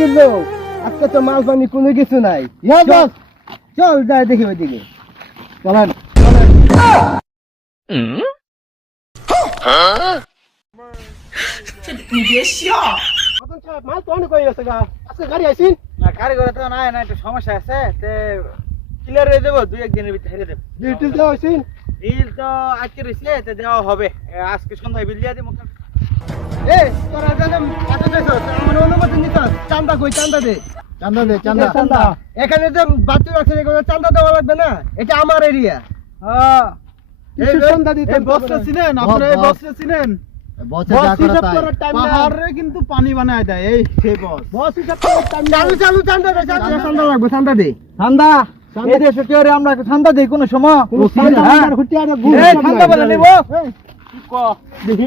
দিল আজকে তো মাল পানি কোনো কিছু নাই চল যাই দেখি ওইদিকে চলেন মাল তো অনেক হয়ে গেছে গা আজকে গাড়ি আইসিন না কারিগর তো নাই না একটু সমস্যা আছে তে ক্লিয়ার হয়ে যাবো 2-1 দিনের ভিতরে হেরে দেব ডিটেলস দেওয়া হইছিন বিল তো আজকে রইছে তে দেওয়া হবে আজকে সন্ধ্যায় বিল দিয়ে দিমু এ তোরা জানেন কত দেছ আমার অনুমতি নিছস চান্দা কই চান্দা দে চান্দা এখানে যে বাতি আছে এগুলো চান্দা দেওয়া লাগবে না এটা আমার এরিয়া হ্যাঁ এই চান্দা দিতে বসটা চিনেন আপনারা এই বসটা চিনেন বসে যা করা তাই পাহাড়ে কিন্তু পানি বানায় দেয় এই সেই বস বস হিসাব করে চালু চান্দা দে চান্দা লাগবে চান্দা দে ঠান্ডা এই দেশে কি করে আমরা ঠান্ডা দেই কোন সময় চান্দা খুঁটিয়া দে এই ঠান্ডা বলে নিব ক দেখি